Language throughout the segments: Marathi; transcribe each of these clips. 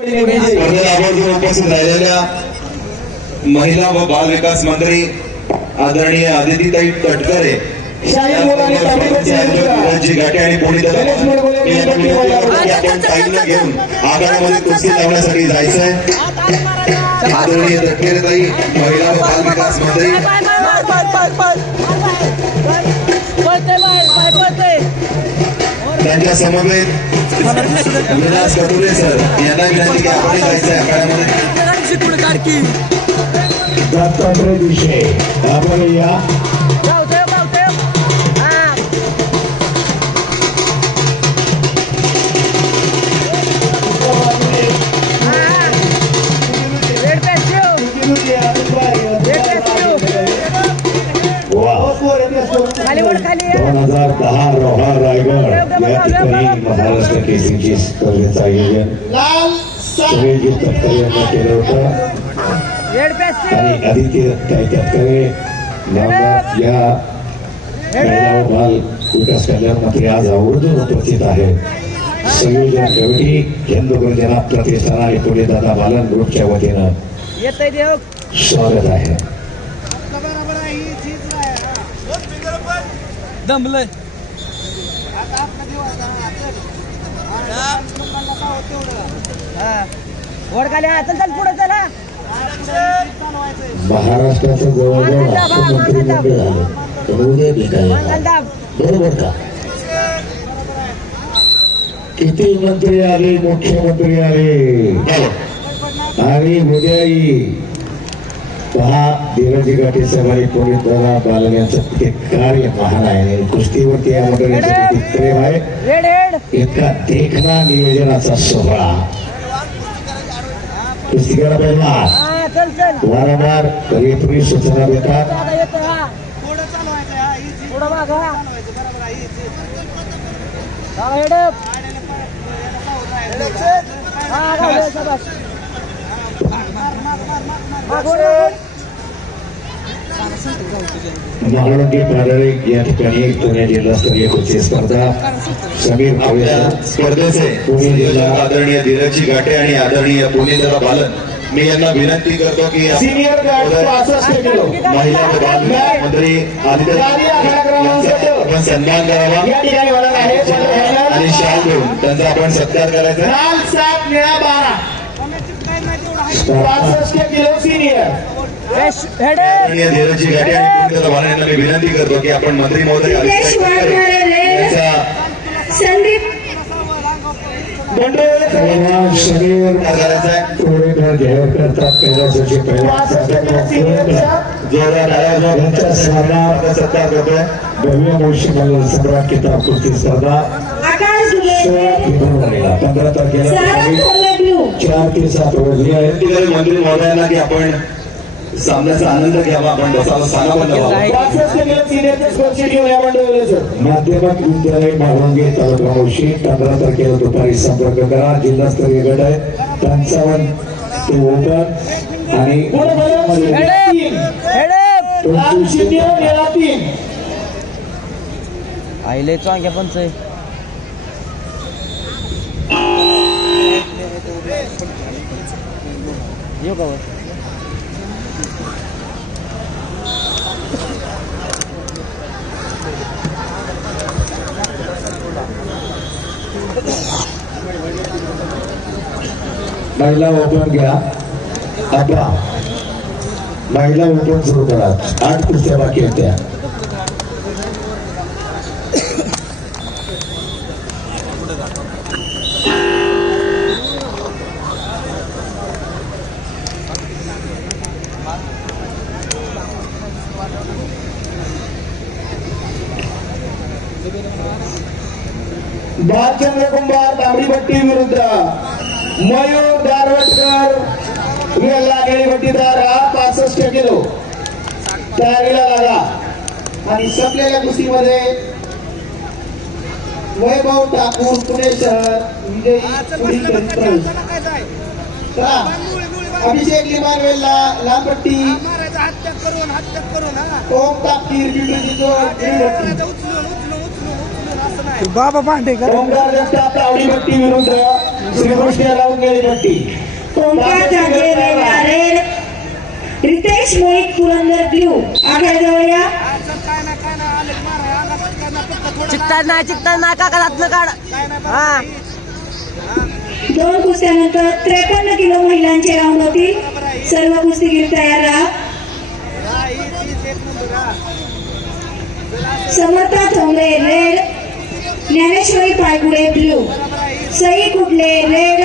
उपस्थित राहिलेल्या महिला व बाल विकास मंत्री आदरणीय आदितीताई तटकरे जी घाटे आणि पोलीस आपण ताईला घेऊन आघाड्यामध्ये कुस्ती लावण्यासाठी जायचंय। आदरणीय तटकरे ताई महिला व बाल विकास मंत्री त्यांच्या समवेत विलास कटुरे सर यांना विनंती की आपण जायचंय आखाड्यामध्ये। दत्तात्रय दिवशी आपण या रोहा रायगड या ठिकाणी महाराष्ट्र केसरीची स्पर्धेचं आयोजन सुरेश तटकरे यांनी केलं होतं आणि आदित्यताई तटकरे या महिला व बाल विकास कल्याण मंत्री आज आवर्जून उपस्थित आहे। संयोजन कमिटी हिंदू गुरुजना प्रतिष्ठान आणि पुणे दादा बालन ग्रुपच्या वतीनं स्वागत आहे। दमलय महाराष्ट्राचं जवळजवळ मंत्रिमंडळ झालं बरोबर का? किती मंत्री आले, मुख्यमंत्री आले आणि उद्याही पहा धीरजी घाटे साहेबांनी पोलीस दला बालन यांचं ते कार्य महान आहे। कुस्तीवरती या मंडळीचं प्रेम आहे। इतका देखणा नियोजनाचा सोहळा कुस्तीगीर पहिला वारंवार रेफरी सूचना देतात। महाळुंगी प्रादेशिक या ठिकाणी पुणे जिल्हास्तरीय कुस्ती स्पर्धा समीर स्पर्धेचे पुणे जिल्हा आदरणीय धीरजी घाटे आणि आदरणीय पुणे जिल्हा बालन मी यांना विनंती करतो की महिला व बाल मंत्री आपण सन्मान करावा आणि शाल देऊन त्यांचा आपण सत्कार करायचा। धीरजी घाटे आणि यांना मी विनंती करतो की आपण मंत्री महोदय सत्कार करतोय। भव्य मोशी सम्राट किताब कुस्ती स्पर्धा 15 तारखेला 4 ते 7 रोजी आहे। मंत्री महोदयांना की आपण सामन्याचा आनंद घ्यावा, आपण बसावं सांगावं। माध्यमिक विद्यालय महाळुंगी तालुका मोशी 15 तारखेला दुपारी संपर्क करा। जिल्हास्तरीय गट आहे 55 ते ओपन आणि आईले चांगल्या पंच येऊ का महिला ओपन घ्या आता। महिला ओपन सुरू करा। 8 कुस्त्या बाकी आहेत त्या। भालचंद्र कुंभार तांबडीपट्टी विरुद्ध मयूर दारवटकर वेल्ला गेळीपट्टीदार 65 किलो तयारीला लागा। आणि संपलेल्या कुस्तीमध्ये वैभव ठाकूर पुणे शहर विजयी अभिषेक लिमान वेल्ला लांबपट्टी ओम तापकीर बाबा पांडेकर ओमकार जगताप तावडीपट्टी विरुद्ध श्रीकृष्ण लावून गेली पट्टी. Omkar Zanje red, Ritesh Mohit Purandar blue. आगे जवळ या. चिकटा काका हातनं काढ. हा 2 कुस्त्यानंतर 53 किलो महिलांचे राऊंड होतील. सर्व कुस्तीगीर तयार राहा. समर्था चौंगळे रेड, ज्ञानेश्वरी पायगुडे ब्ल्यू, सई कुडले रेड,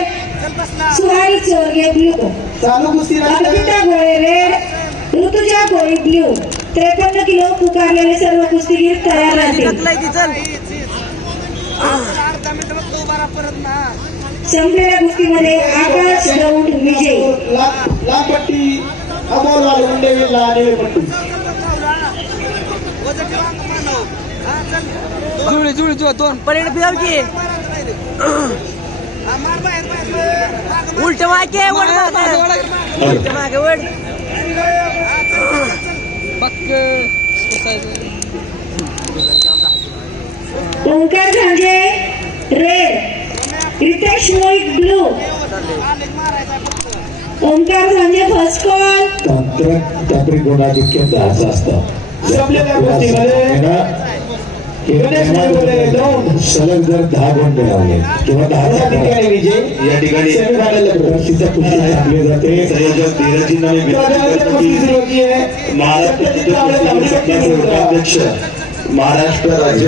सुहारी चोरगे ब्ल्यू, चालू कुस्ती अर्पिता गोळे रेड, ऋतुजा गोळी ब्ल्यू. 53 किलो पुकारलेले सर्व कुस्तीगीर तयार राहतील. संपलेल्या कुस्तीमध्ये आकाश गौंड विजयी. लापट्टी अमोल वालगुंडे निळी पट्टी. जुळी दोन परेड बिजावची उलट मागे उलट मागे वड Omkar Zanje red, Ritesh Mohit blue. Omkar Zanje first call. तांत्रिक गुणाधिक्य 10 असतं. सलग जर 10 गुण मिळवले किंवा 10 विजय या ठिकाणी तिचा कुस्ती थांबली जाते. संयोजक धीरजींना महाराष्ट्र महाराष्ट्र राज्य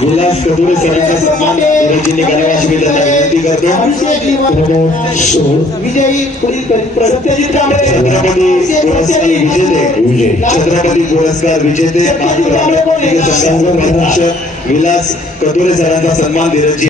विलास कटोरे सरांचा सन्मान धीरजींनी करावा अशी मी त्यांना विनंती करतो. छत्रपती पुरस्कार विजेते विलास कटोरे सरांचा सन्मान धीरजी